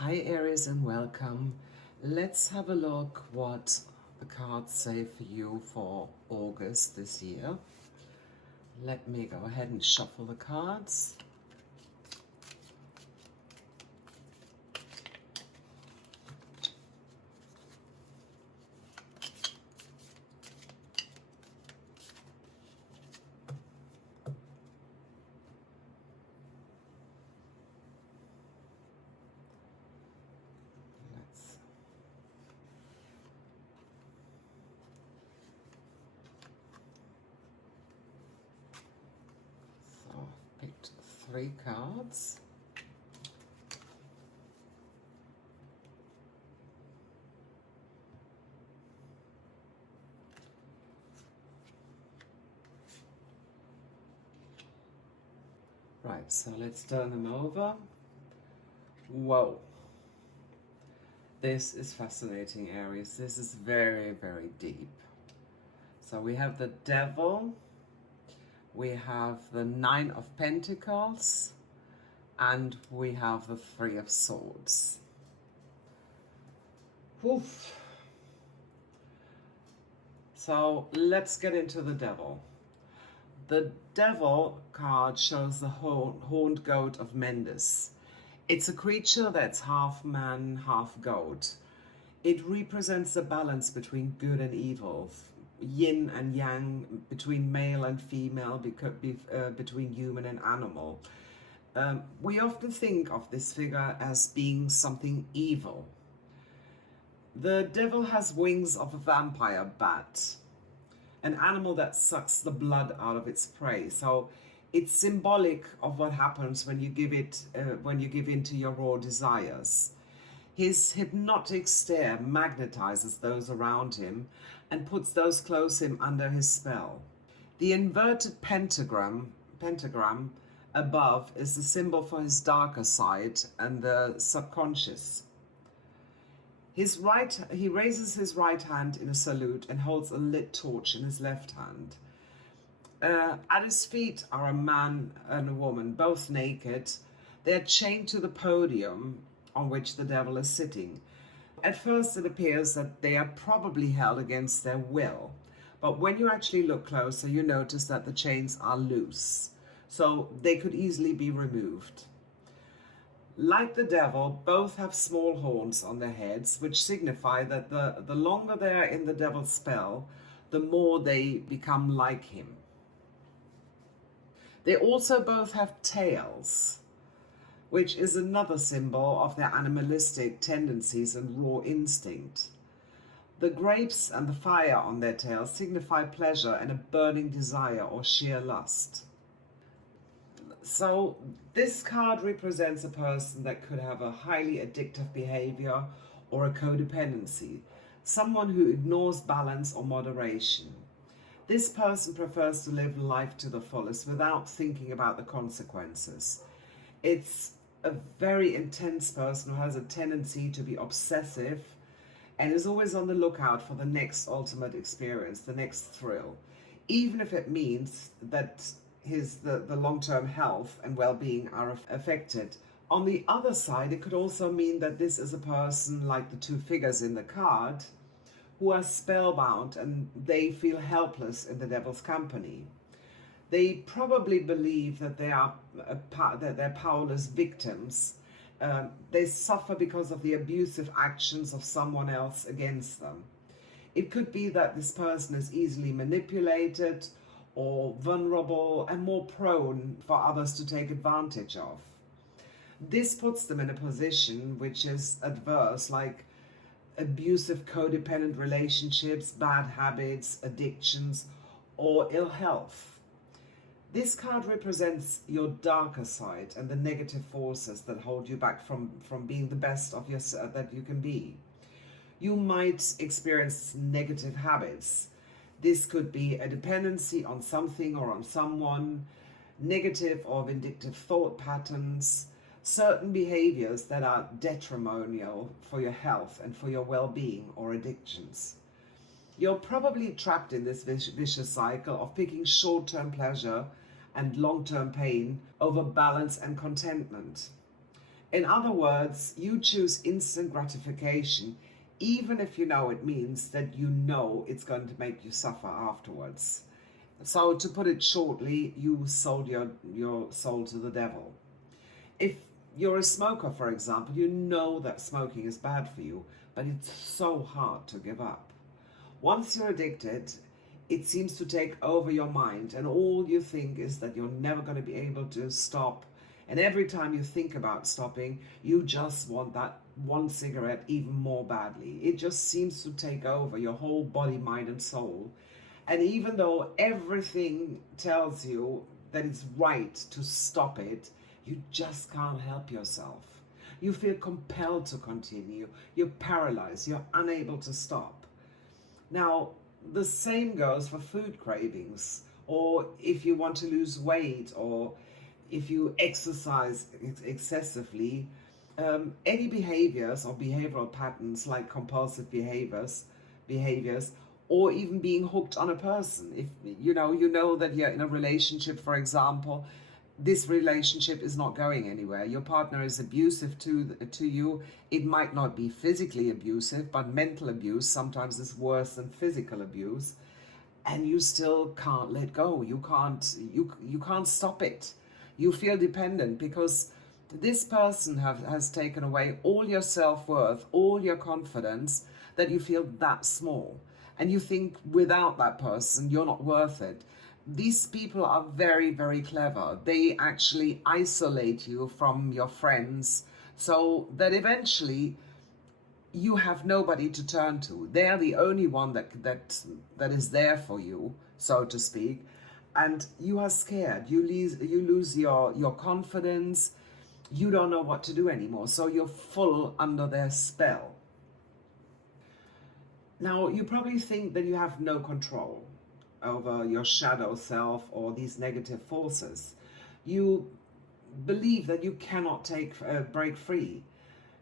Hi Aries and welcome. Let's have a look what the cards say for you for August this year. Let me go ahead and shuffle the cards. Let's so I've picked 3 cards. Right, so let's turn them over. Whoa. This is fascinating, Aries. This is very, very deep. So we have the Devil, we have the 9 of Pentacles, and we have the 3 of Swords. Oof. So let's get into the Devil. The Devil card shows the horned goat of Mendes. It's a creature that's half man, half goat. It represents the balance between good and evil, yin and yang, between male and female, between human and animal. We often think of this figure as being something evil. The Devil has wings of a vampire bat, an animal that sucks the blood out of its prey. So it's symbolic of what happens when you give in to your raw desires. His hypnotic stare magnetizes those around him and puts those close to him under his spell. The inverted pentagram above is the symbol for his darker side and the subconscious. He raises his right hand in a salute and holds a lit torch in his left hand. At his feet are a man and a woman, both naked. They are chained to the podium on which the Devil is sitting. At first it appears that they are probably held against their will, but when you actually look closer, you notice that the chains are loose, so they could easily be removed. Like the Devil, both have small horns on their heads, which signify that the longer they are in the Devil's spell, the more they become like him. They also both have tails, which is another symbol of their animalistic tendencies and raw instinct. The grapes and the fire on their tails signify pleasure and a burning desire or sheer lust. So this card represents a person that could have a highly addictive behavior or a codependency, someone who ignores balance or moderation. This person prefers to live life to the fullest without thinking about the consequences. It's a very intense person who has a tendency to be obsessive and is always on the lookout for the next ultimate experience, the next thrill, even if it means that the long-term health and well-being are affected. On the other side, it could also mean that this is a person like the 2 figures in the card who are spellbound and they feel helpless in the Devil's company. They probably believe that they're powerless victims. They suffer because of the abusive actions of someone else against them. It could be that this person is easily manipulated or vulnerable and more prone for others to take advantage of. This puts them in a position which is adverse, like abusive codependent relationships, bad habits, addictions, or ill health. This card represents your darker side and the negative forces that hold you back from being the best of yourself that you can be. You might experience negative habits. This could be a dependency on something or on someone, negative or vindictive thought patterns, certain behaviors that are detrimental for your health and for your well-being, or addictions. You're probably trapped in this vicious cycle of picking short-term pleasure and long-term pain over balance and contentment. In other words, you choose instant gratification, even if you know it means that you know it's going to make you suffer afterwards. So, to put it shortly, you sold your soul to the devil. If you're a smoker, for example, you know that smoking is bad for you, but it's so hard to give up. Once you're addicted, it seems to take over your mind, and all you think is that you're never going to be able to stop. And every time you think about stopping, you just want that one cigarette even more badly. It just seems to take over your whole body, mind, and soul. And even though everything tells you that it's right to stop it, you just can't help yourself. You feel compelled to continue. You're paralyzed. You're unable to stop. Now, the same goes for food cravings, or if you want to lose weight, or if you exercise excessively. Any behaviors or behavioral patterns like compulsive behaviors, or even being hooked on a person. If you know that you're in a relationship, for example, this relationship is not going anywhere. Your partner is abusive to you. It might not be physically abusive, but mental abuse sometimes is worse than physical abuse, and you still can't let go. You can't stop it. You feel dependent because this person has taken away all your self-worth, all your confidence, that you feel that small. And you think without that person, you're not worth it. These people are very, very clever. They actually isolate you from your friends so that eventually you have nobody to turn to. They're the only one that is there for you, so to speak. And you are scared. You lose your confidence. You don't know what to do anymore. So you're full under their spell. Now, you probably think that you have no control over your shadow self or these negative forces. You believe that you cannot break free.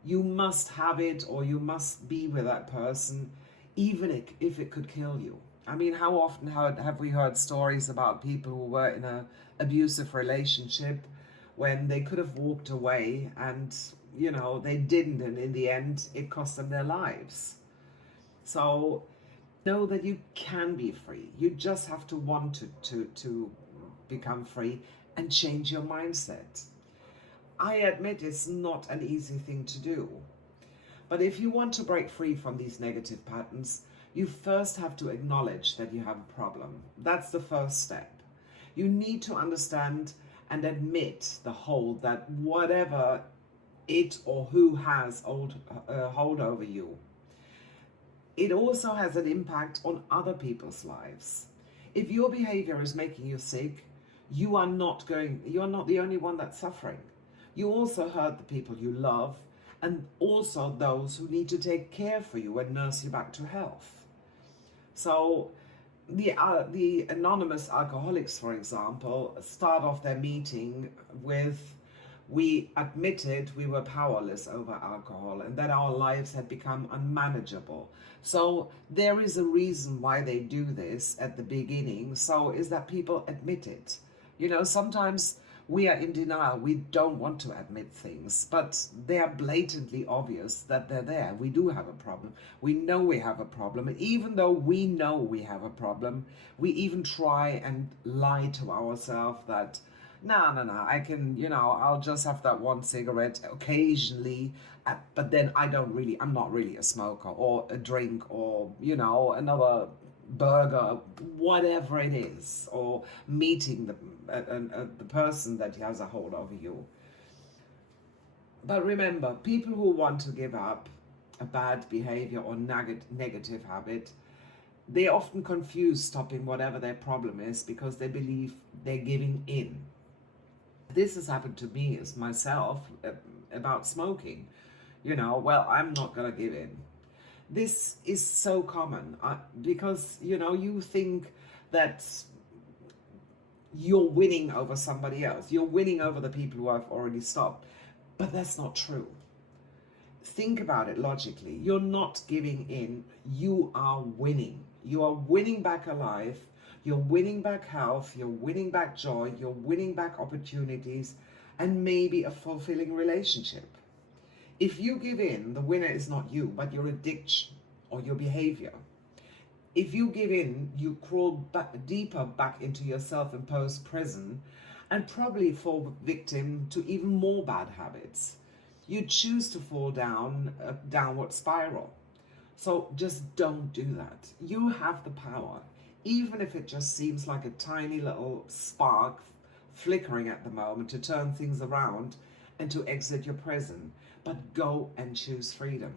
You must have it, or you must be with that person, even if it could kill you. I mean, how often have we heard stories about people who were in an abusive relationship when they could have walked away and, they didn't, and in the end, it cost them their lives. So know that you can be free. You just have to want to become free and change your mindset. I admit it's not an easy thing to do. But if you want to break free from these negative patterns, you first have to acknowledge that you have a problem. That's the first step. You need to understand and admit the hold that whatever it or who has hold over you, it also has an impact on other people's lives. If your behavior is making you sick, you're not the only one that's suffering. You also hurt the people you love, and also those who need to take care for you and nurse you back to health. So the anonymous alcoholics, for example, start off their meeting with, we admitted we were powerless over alcohol and that our lives had become unmanageable. So there is a reason why they do this at the beginning. So is that people admit it. Sometimes we are in denial. We don't want to admit things, but they are blatantly obvious that they're there. We do have a problem. We know we have a problem. And even though we know we have a problem, we even try and lie to ourselves that, no, I can, I'll just have that one cigarette occasionally, but then I'm not really a smoker, or a drink, or, another burger, whatever it is, or meeting the person that has a hold over you. But remember, people who want to give up a bad behavior or negative habit, they often confuse stopping whatever their problem is because they believe they're giving in. This has happened to me as myself about smoking. I'm not going to give in. This is so common because, you think that you're winning over somebody else. You're winning over the people who have already stopped. But that's not true. Think about it logically. You're not giving in. You are winning. You are winning back a life. You're winning back health. You're winning back joy. You're winning back opportunities, and maybe a fulfilling relationship. If you give in, the winner is not you, but your addiction or your behavior. If you give in, you crawl deeper back into your self-imposed prison and probably fall victim to even more bad habits. You choose to fall down a downward spiral. So just don't do that. You have the power, even if it just seems like a tiny little spark flickering at the moment, to turn things around and to exit your prison. But go and choose freedom.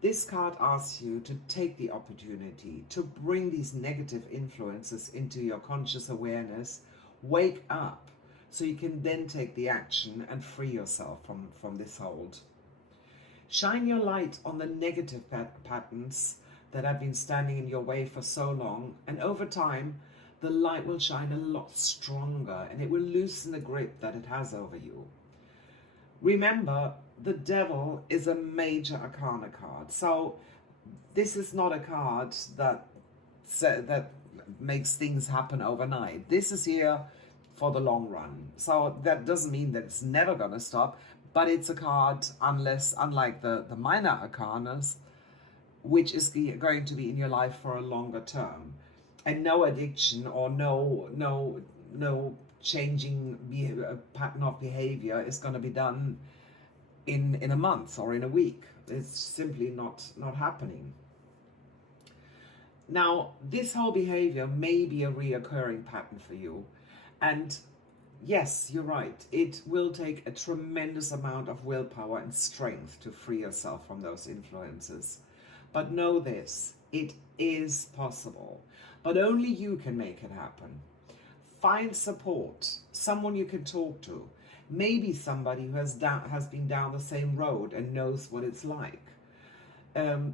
This card asks you to take the opportunity to bring these negative influences into your conscious awareness. Wake up so you can then take the action and free yourself from this hold. Shine your light on the negative patterns that have been standing in your way for so long, and over time the light will shine a lot stronger and it will loosen the grip that it has over you. Remember, the Devil is a major arcana card, so this is not a card that makes things happen overnight. This is here for the long run, so that doesn't mean that it's never going to stop, but it's a card, unlike the minor arcanas, which is going to be in your life for a longer term. And no addiction or no changing pattern of behavior is going to be done in a month or in a week. It's simply not happening. Now, this whole behavior may be a reoccurring pattern for you, and yes, you're right, it will take a tremendous amount of willpower and strength to free yourself from those influences. But know this, it is possible, but only you can make it happen. Find support, someone you can talk to, maybe somebody who has been down the same road and knows what it's like.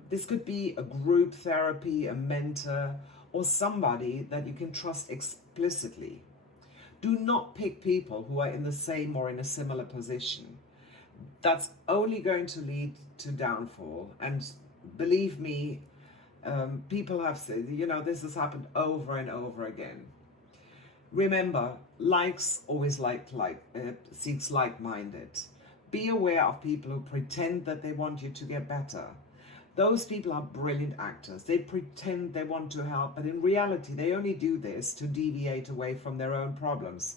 This could be a group therapy, a mentor, or somebody that you can trust explicitly. Do not pick people who are in the same or in a similar position. That's only going to lead to downfall. And believe me, people have said, this has happened over and over again. Remember, likes always seeks like-minded. Be aware of people who pretend that they want you to get better. Those people are brilliant actors. They pretend they want to help, but in reality, they only do this to deviate away from their own problems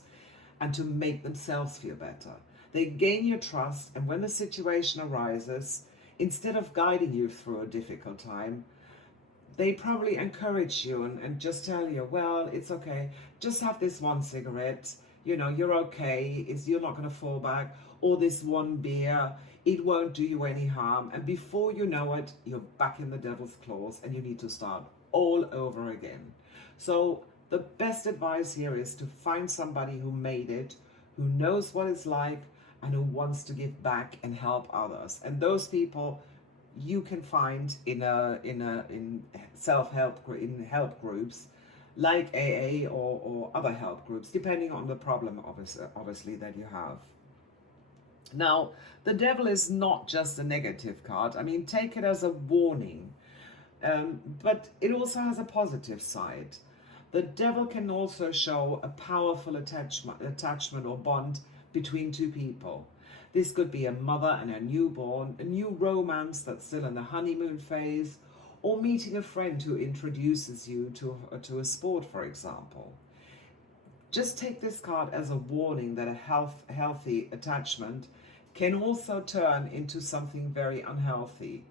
and to make themselves feel better. They gain your trust, and when the situation arises, instead of guiding you through a difficult time, they probably encourage you and just tell you, well, it's okay, just have this one cigarette, you're okay, you're not going to fall back, or this one beer, it won't do you any harm. And before you know it, you're back in the devil's claws and you need to start all over again. So the best advice here is to find somebody who made it, who knows what it's like, and who wants to give back and help others. And those people you can find in self-help help groups like AA or other help groups, depending on the problem obviously that you have. Now, the Devil is not just a negative card. I mean, take it as a warning, but it also has a positive side. The Devil can also show a powerful attachment or bond between two people. This could be a mother and a newborn, a new romance that's still in the honeymoon phase, or meeting a friend who introduces you to a sport, for example. Just take this card as a warning that a healthy attachment can also turn into something very unhealthy.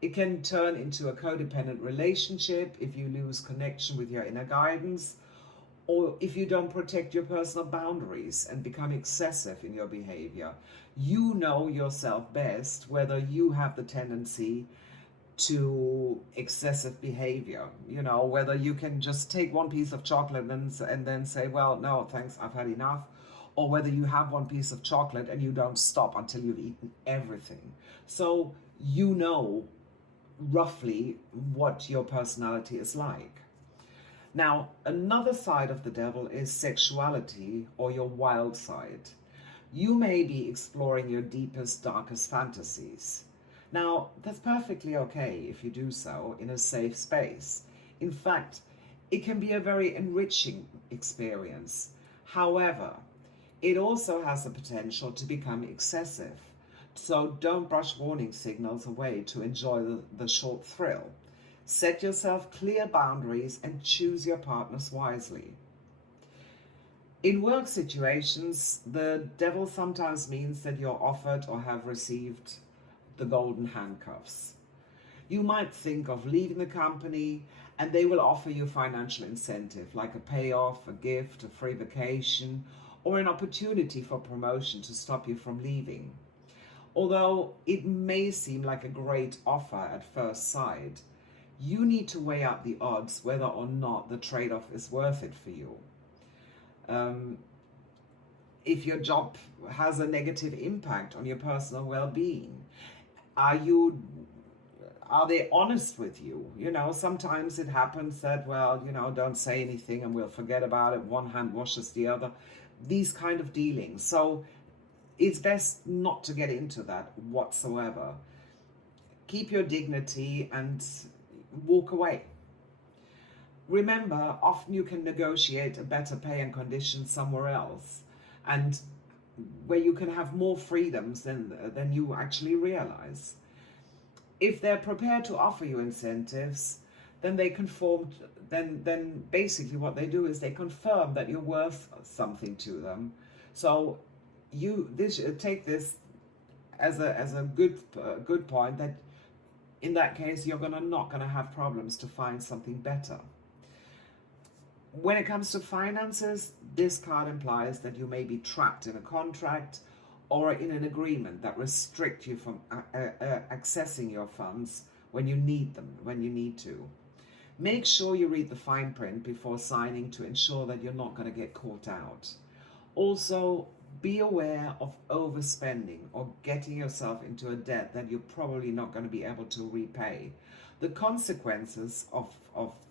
It can turn into a codependent relationship if you lose connection with your inner guidance, or if you don't protect your personal boundaries and become excessive in your behavior. You know yourself best whether you have the tendency to excessive behavior, whether you can just take one piece of chocolate and then say, well, no, thanks, I've had enough, or whether you have one piece of chocolate and you don't stop until you've eaten everything. So you know roughly what your personality is like. Now, another side of the Devil is sexuality, or your wild side. You may be exploring your deepest, darkest fantasies. Now, that's perfectly okay if you do so in a safe space. In fact, it can be a very enriching experience. However, it also has the potential to become excessive. So don't brush warning signals away to enjoy the short thrill. Set yourself clear boundaries and choose your partners wisely. In work situations, the devil sometimes means that you're offered or have received the golden handcuffs. You might think of leaving the company and they will offer you financial incentive like a payoff, a gift, a free vacation, or an opportunity for promotion to stop you from leaving. Although it may seem like a great offer at first sight, you need to weigh up the odds whether or not the trade-off is worth it for you. If your job has a negative impact on your personal well-being, are they honest with you? Sometimes it happens that, well, don't say anything and we'll forget about it. One hand washes the other. These kind of dealings. So it's best not to get into that whatsoever. Keep your dignity and walk away. Remember, often you can negotiate a better pay and conditions somewhere else, and where you can have more freedoms than you actually realize. If they're prepared to offer you incentives, then then basically what they do is they confirm that you're worth something to them. So take this as a good point, that in that case you're not gonna have problems to find something better. When it comes to finances, this card implies that you may be trapped in a contract or in an agreement that restrict you from accessing your funds when you need them, when you need to. Make sure you read the fine print before signing to ensure that you're not going to get caught out. Also, be aware of overspending or getting yourself into a debt that you're probably not going to be able to repay. The consequences of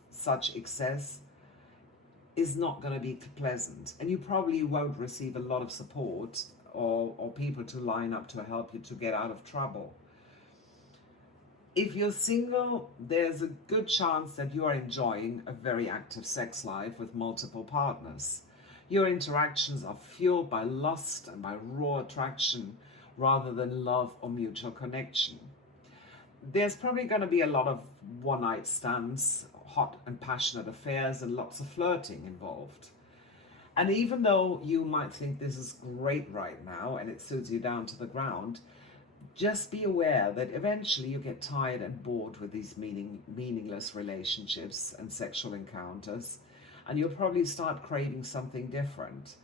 such excess is not going to be pleasant, and you probably won't receive a lot of support or people to line up to help you to get out of trouble. If you're single, there's a good chance that you are enjoying a very active sex life with multiple partners. Your interactions are fueled by lust and by raw attraction rather than love or mutual connection. There's probably going to be a lot of one-night stands, hot and passionate affairs, and lots of flirting involved. And even though you might think this is great right now and it suits you down to the ground, just be aware that eventually you get tired and bored with these meaningless relationships and sexual encounters, and you'll probably start craving something different.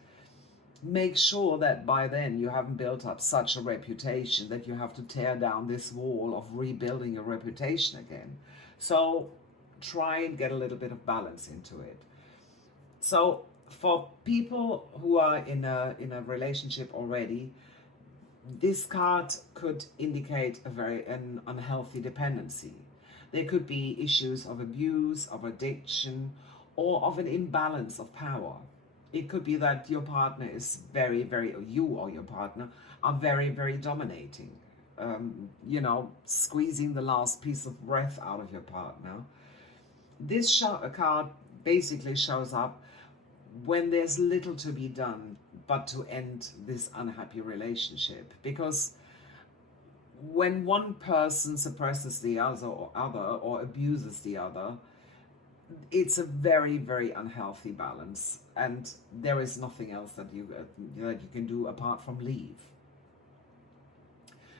Make sure that by then you haven't built up such a reputation that you have to tear down this wall of rebuilding your reputation again. So try and get a little bit of balance into it. So for people who are in a relationship already, this card could indicate an unhealthy dependency. There could be issues of abuse, of addiction, or of an imbalance of power. It could be that your partner is you or your partner are very, very dominating. Squeezing the last piece of breath out of your partner. This card basically shows up when there's little to be done but to end this unhappy relationship. Because when one person suppresses the other or abuses the other, it's a very, very unhealthy balance, and there is nothing else that you can do apart from leave.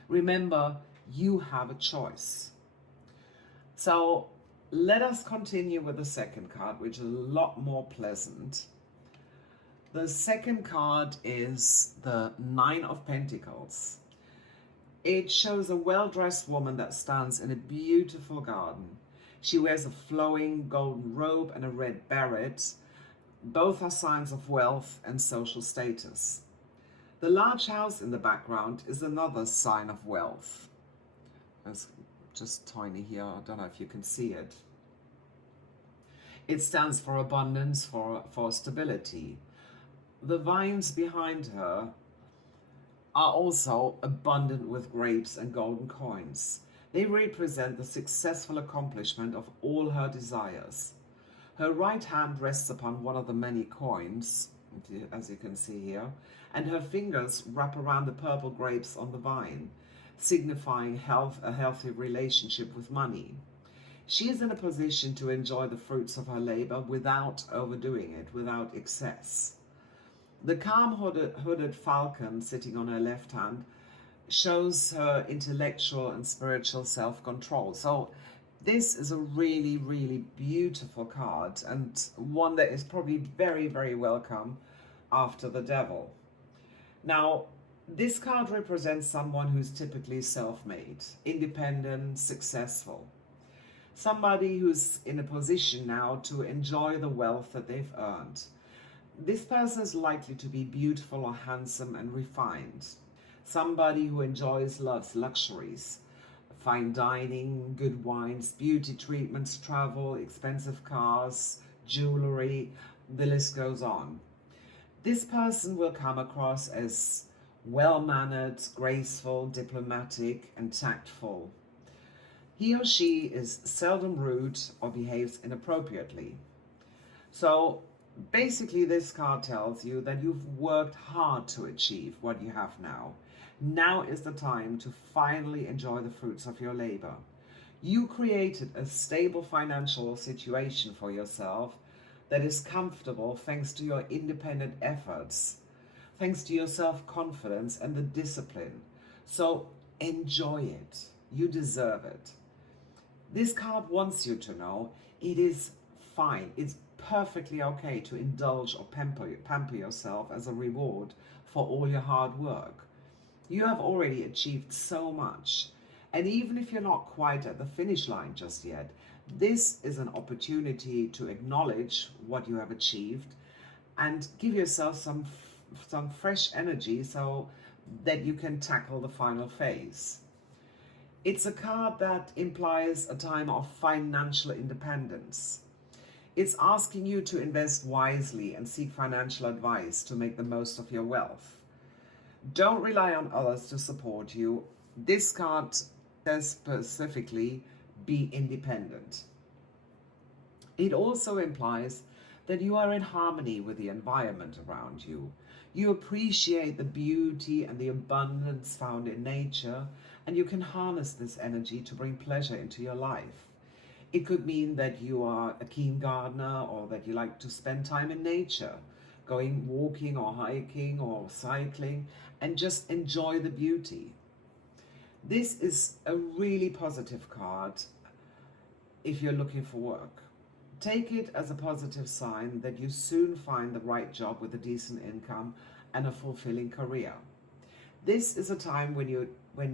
Remember, you have a choice. So let us continue with the second card, which is a lot more pleasant. The second card is the Nine of Pentacles. It shows a well-dressed woman that stands in a beautiful garden. She wears a flowing golden robe and a red beret. Both are signs of wealth and social status. The large house in the background is another sign of wealth. It's just tiny here, I don't know if you can see it. It stands for abundance, for stability. The vines behind her are also abundant with grapes and golden coins. They represent the successful accomplishment of all her desires. Her right hand rests upon one of the many coins, as you can see here, and her fingers wrap around the purple grapes on the vine. signifying a healthy relationship with money. She is in a position to enjoy the fruits of her labor without overdoing it, without excess. The calm hooded falcon sitting on her left hand shows her intellectual and spiritual self-control. So this is a really, really beautiful card, and one that is probably very, very welcome after the devil. Now, this card represents someone who's typically self-made, independent, successful. Somebody who's in a position now to enjoy the wealth that they've earned. This person is likely to be beautiful or handsome and refined. Somebody who enjoys love's luxuries, fine dining, good wines, beauty treatments, travel, expensive cars, jewelry, the list goes on. This person will come across as well-mannered, graceful, diplomatic, and tactful. He or she is seldom rude or behaves inappropriately. So basically, this card tells you that you've worked hard to achieve what you have now. Now is the time to finally enjoy the fruits of your labor. You created a stable financial situation for yourself that is comfortable thanks to your independent efforts, thanks to your self-confidence and the discipline. So enjoy it. You deserve it. This card wants you to know it is fine. It's perfectly okay to indulge or pamper yourself as a reward for all your hard work. You have already achieved so much. And even if you're not quite at the finish line just yet, this is an opportunity to acknowledge what you have achieved and give yourself some fresh energy so that you can tackle the final phase. It's a card that implies a time of financial independence. It's asking you to invest wisely and seek financial advice to make the most of your wealth. Don't rely on others to support you. This card says specifically, be independent. It also implies that you are in harmony with the environment around you. You appreciate the beauty and the abundance found in nature, and you can harness this energy to bring pleasure into your life. It could mean that you are a keen gardener, or that you like to spend time in nature, going walking or hiking or cycling, and just enjoy the beauty. This is a really positive card if you're looking for work. Take it as a positive sign that you soon find the right job with a decent income and a fulfilling career. This is a time when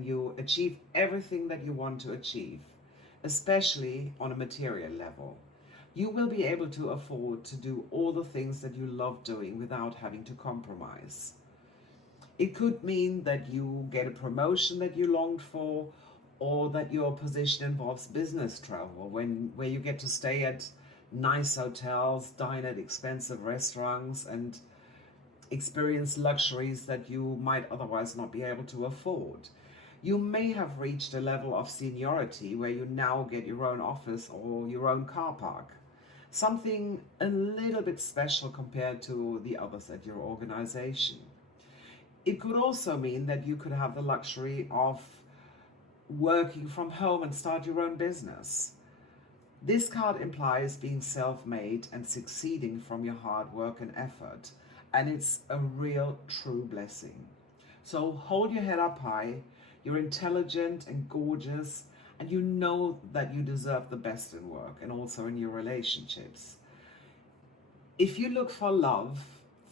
you achieve everything that you want to achieve, especially on a material level. You will be able to afford to do all the things that you love doing without having to compromise. It could mean that you get a promotion that you longed for, or that your position involves business travel, where you get to stay at nice hotels, dine at expensive restaurants, and experience luxuries that you might otherwise not be able to afford. You may have reached a level of seniority where you now get your own office or your own car park. Something a little bit special compared to the others at your organization. It could also mean that you could have the luxury of working from home and start your own business. This card implies being self-made and succeeding from your hard work and effort, and it's a real true blessing. So hold your head up high. You're intelligent and gorgeous, and you know that you deserve the best in work and also in your relationships. If you look for love,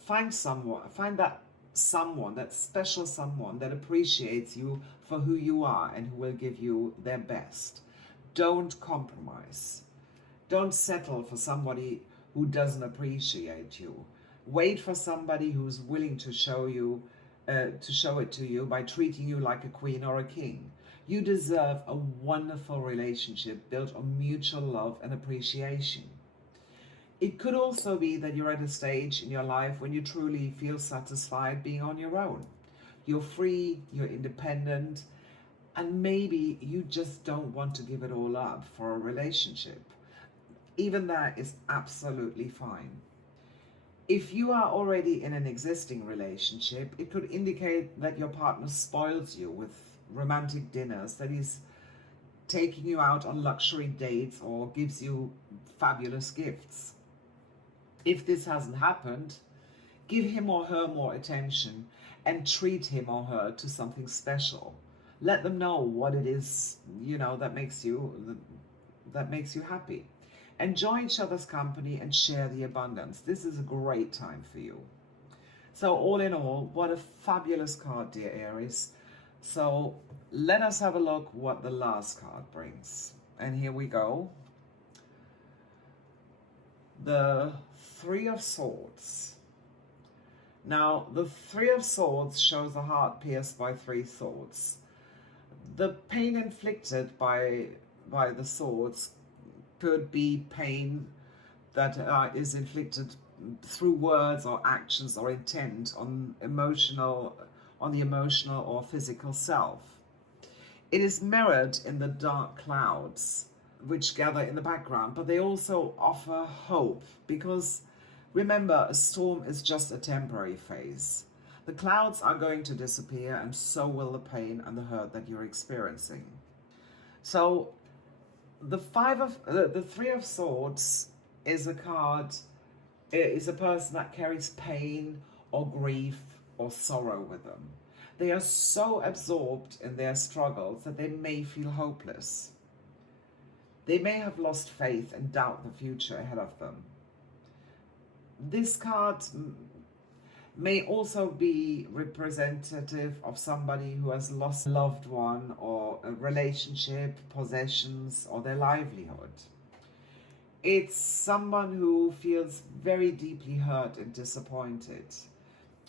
find that someone, that special someone that appreciates you for who you are and who will give you their best. Don't compromise. Don't settle for somebody who doesn't appreciate you. Wait for somebody who's willing to show it to you by treating you like a queen or a king. You deserve a wonderful relationship built on mutual love and appreciation. It could also be that you're at a stage in your life when you truly feel satisfied being on your own. You're free, you're independent, and maybe you just don't want to give it all up for a relationship. Even that is absolutely fine. If you are already in an existing relationship, it could indicate that your partner spoils you with romantic dinners, that he's taking you out on luxury dates or gives you fabulous gifts. If this hasn't happened, give him or her more attention and treat him or her to something special. Let them know what it is, that makes you happy. Enjoy each other's company and share the abundance. This is a great time for you. So all in all, what a fabulous card, dear Aries. So let us have a look what the last card brings. And here we go. The Three of Swords. Now, the Three of Swords shows a heart pierced by three swords. The pain inflicted by the swords could be pain that is inflicted through words or actions or intent on the emotional or physical self. It is mirrored in the dark clouds which gather in the background, but they also offer hope, because remember, a storm is just a temporary phase. The clouds are going to disappear, and so will the pain and the hurt that you're experiencing. So the Three of Swords is a card, is a person that carries pain or grief or sorrow with them. They are so absorbed in their struggles that they may feel hopeless. They may have lost faith and doubt the future ahead of them. This card may also be representative of somebody who has lost a loved one or a relationship, possessions, or their livelihood. It's someone who feels very deeply hurt and disappointed.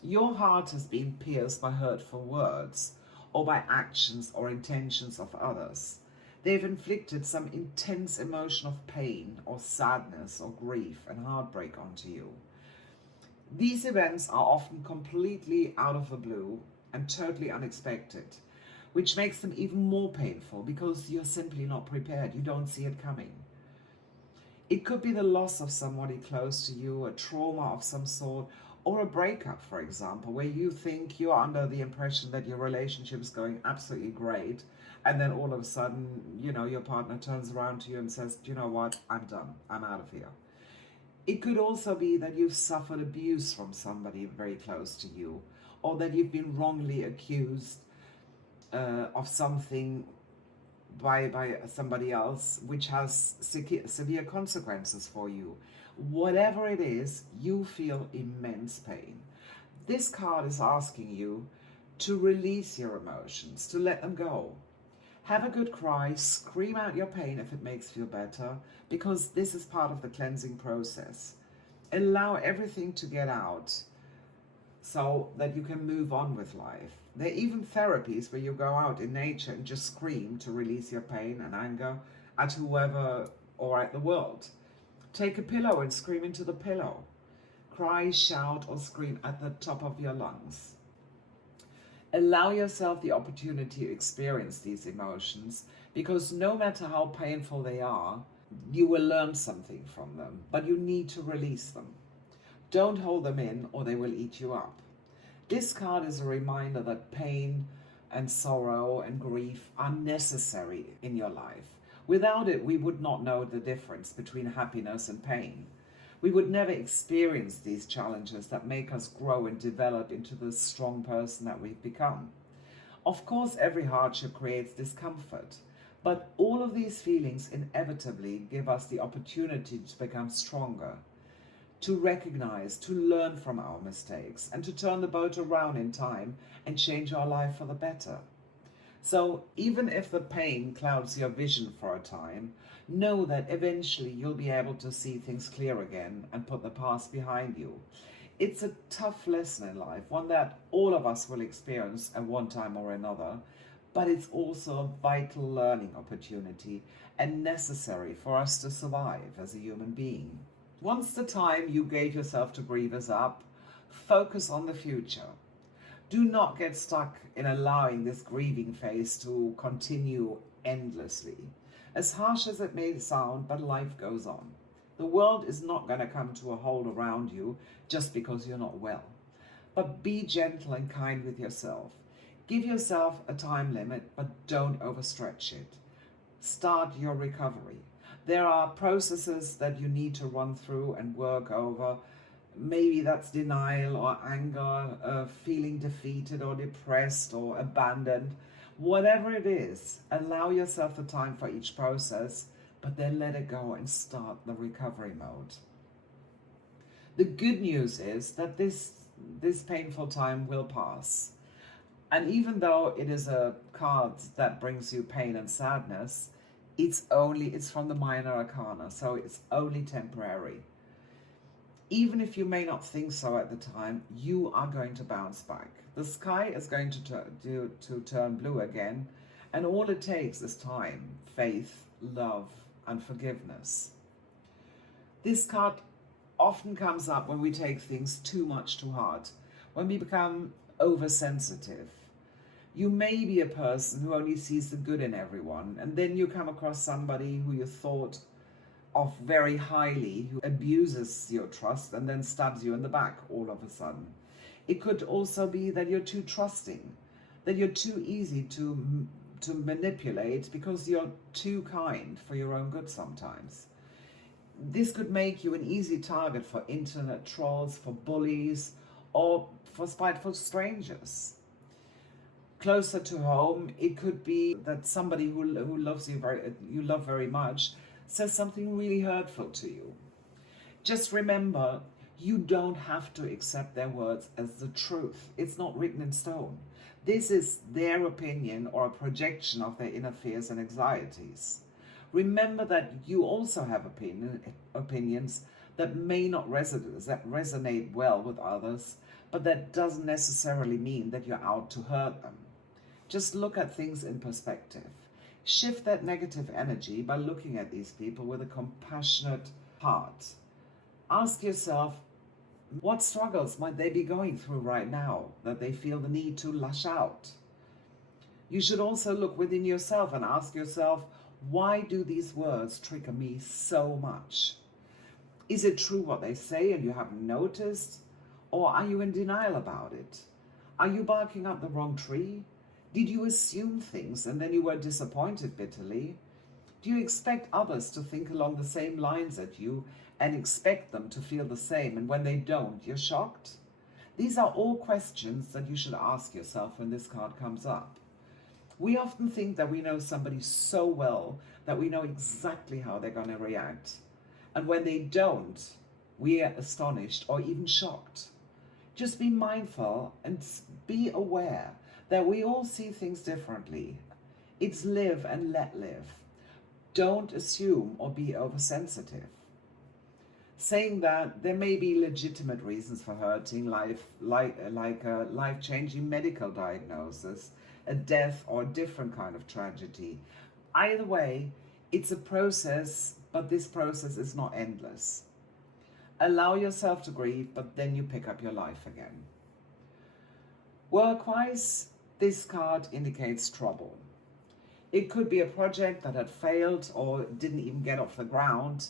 Your heart has been pierced by hurtful words or by actions or intentions of others. They've inflicted some intense emotion of pain or sadness or grief and heartbreak onto you. These events are often completely out of the blue and totally unexpected, which makes them even more painful because you're simply not prepared. You don't see it coming. It could be the loss of somebody close to you, a trauma of some sort, or a breakup, for example, where you think you're under the impression that your relationship is going absolutely great, and then all of a sudden, your partner turns around to you and says, you know what, I'm done, I'm out of here. It could also be that you've suffered abuse from somebody very close to you, or that you've been wrongly accused of something by somebody else, which has severe consequences for you. Whatever it is, you feel immense pain. This card is asking you to release your emotions, to let them go. Have a good cry, scream out your pain if it makes you feel better, because this is part of the cleansing process. Allow everything to get out so that you can move on with life. There are even therapies where you go out in nature and just scream to release your pain and anger at whoever or at the world. Take a pillow and scream into the pillow. Cry, shout, or scream at the top of your lungs. Allow yourself the opportunity to experience these emotions, because no matter how painful they are, you will learn something from them, but you need to release them. Don't hold them in or they will eat you up. This card is a reminder that pain and sorrow and grief are necessary in your life. Without it, we would not know the difference between happiness and pain. We would never experience these challenges that make us grow and develop into the strong person that we've become. Of course, every hardship creates discomfort, but all of these feelings inevitably give us the opportunity to become stronger, to recognize, to learn from our mistakes, and to turn the boat around in time and change our life for the better. So even if the pain clouds your vision for a time, know that eventually you'll be able to see things clear again and put the past behind you. It's a tough lesson in life, one that all of us will experience at one time or another, but it's also a vital learning opportunity and necessary for us to survive as a human being. Once the time you gave yourself to grieve is up, focus on the future. Do not get stuck in allowing this grieving phase to continue endlessly. As harsh as it may sound, but life goes on. The world is not going to come to a halt around you just because you're not well. But be gentle and kind with yourself. Give yourself a time limit, but don't overstretch it. Start your recovery. There are processes that you need to run through and work over. Maybe that's denial or anger, feeling defeated or depressed or abandoned. Whatever it is, allow yourself the time for each process, but then let it go and start the recovery mode. The good news is that this painful time will pass. And even though it is a card that brings you pain and sadness, it's from the minor arcana, so it's only temporary. Even if you may not think so at the time, you are going to bounce back. The sky is going to turn blue again, and all it takes is time, faith, love, and forgiveness. This card often comes up when we take things too much to heart, when we become oversensitive. You may be a person who only sees the good in everyone, and then you come across somebody who you thought of very highly, who abuses your trust and then stabs you in the back all of a sudden. It could also be that you're too trusting, that you're too easy to manipulate because you're too kind for your own good sometimes. This could make you an easy target for internet trolls, for bullies, or for spiteful strangers. Closer to home, it could be that somebody who loves you love very much says something really hurtful to you. Just remember, you don't have to accept their words as the truth. It's not written in stone. This is their opinion or a projection of their inner fears and anxieties. Remember that you also have opinions that may not resonate well with others, but that doesn't necessarily mean that you're out to hurt them. Just look at things in perspective. Shift that negative energy by looking at these people with a compassionate heart. Ask yourself, what struggles might they be going through right now that they feel the need to lash out? You should also look within yourself and ask yourself, why do these words trigger me so much? Is it true what they say and you haven't noticed? Or are you in denial about it? Are you barking up the wrong tree? Did you assume things and then you were disappointed bitterly? Do you expect others to think along the same lines as you and expect them to feel the same, and when they don't, you're shocked? These are all questions that you should ask yourself when this card comes up. We often think that we know somebody so well that we know exactly how they're going to react. And when they don't, we are astonished or even shocked. Just be mindful and be aware that we all see things differently. It's live and let live. Don't assume or be oversensitive. Saying that, there may be legitimate reasons for hurting, like a life-changing medical diagnosis, a death, or a different kind of tragedy. Either way, it's a process, but this process is not endless. Allow yourself to grieve, but then you pick up your life again. Work-wise, this card indicates trouble. It could be a project that had failed or didn't even get off the ground.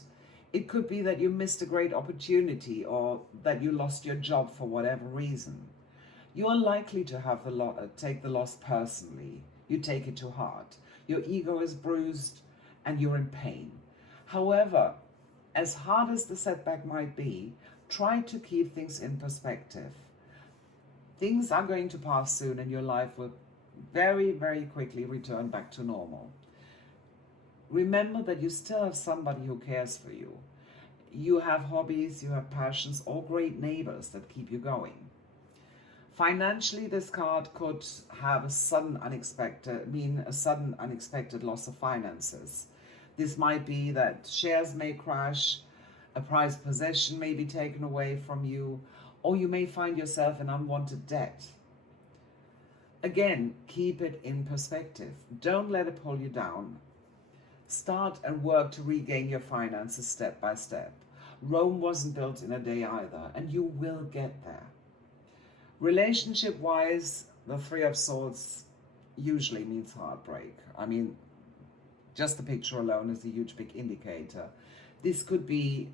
It could be that you missed a great opportunity or that you lost your job for whatever reason. You are likely to have take the loss personally. You take it to heart. Your ego is bruised and you're in pain. However, as hard as the setback might be, try to keep things in perspective. Things are going to pass soon and your life will very, very quickly return back to normal. Remember that you still have somebody who cares for you. You have hobbies, you have passions, or great neighbors that keep you going. Financially, this card could have a sudden unexpected loss of finances. This might be that shares may crash, a prized possession may be taken away from you, or you may find yourself in unwanted debt. Again, keep it in perspective. Don't let it pull you down. Start and work to regain your finances step by step. Rome wasn't built in a day either, and you will get there. Relationship-wise, the Three of Swords usually means heartbreak. I mean, just the picture alone is a huge big indicator. This could be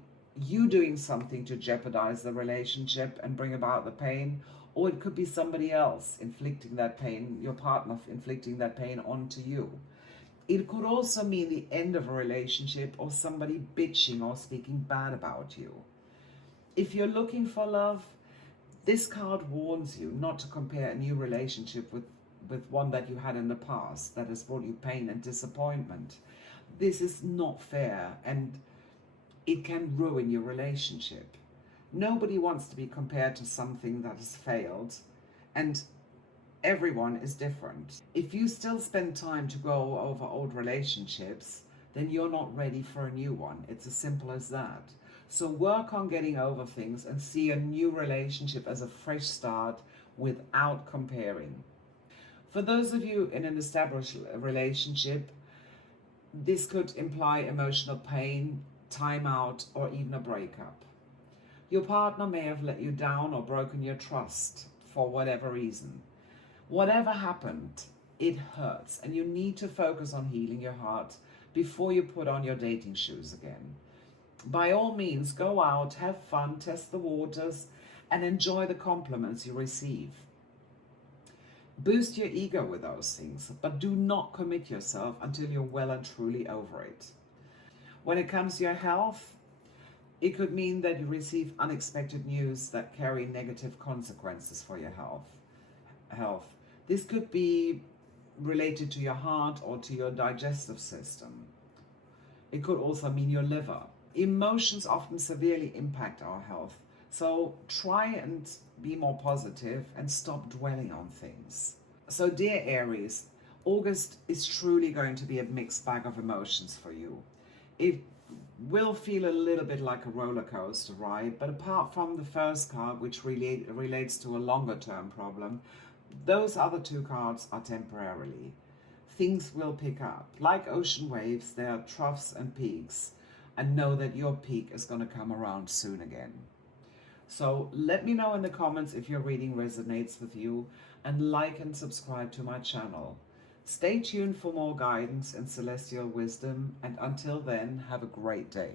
you doing something to jeopardize the relationship and bring about the pain, Or it could be somebody else inflicting that pain, your partner inflicting that pain onto you. It could also mean the end of a relationship or somebody bitching or speaking bad about you. If you're looking for love, this card warns you not to compare a new relationship with one that you had in the past that has brought you pain and disappointment. This is not fair, and it can ruin your relationship. Nobody wants to be compared to something that has failed, and everyone is different. If you still spend time to go over old relationships, then you're not ready for a new one. It's as simple as that. So work on getting over things and see a new relationship as a fresh start without comparing. For those of you in an established relationship, this could imply emotional pain, time out, or even a breakup. Your partner may have let you down or broken your trust for whatever reason. Whatever happened, it hurts, and you need to focus on healing your heart before you put on your dating shoes again. By all means, go out, have fun, test the waters, and enjoy the compliments you receive. Boost your ego with those things, but do not commit yourself until you're well and truly over it. When it comes to your health, it could mean that you receive unexpected news that carry negative consequences for your health. This could be related to your heart or to your digestive system. It could also mean your liver. Emotions often severely impact our health, so try and be more positive and stop dwelling on things. So dear Aries, August is truly going to be a mixed bag of emotions for you. It will feel a little bit like a roller coaster ride, but apart from the first card, which relates to a longer term problem, those other two cards are temporarily. Things will pick up. Like ocean waves, there are troughs and peaks, and know that your peak is going to come around soon again. So let me know in the comments if your reading resonates with you, and like and subscribe to my channel. Stay tuned for more guidance and celestial wisdom, and until then, have a great day.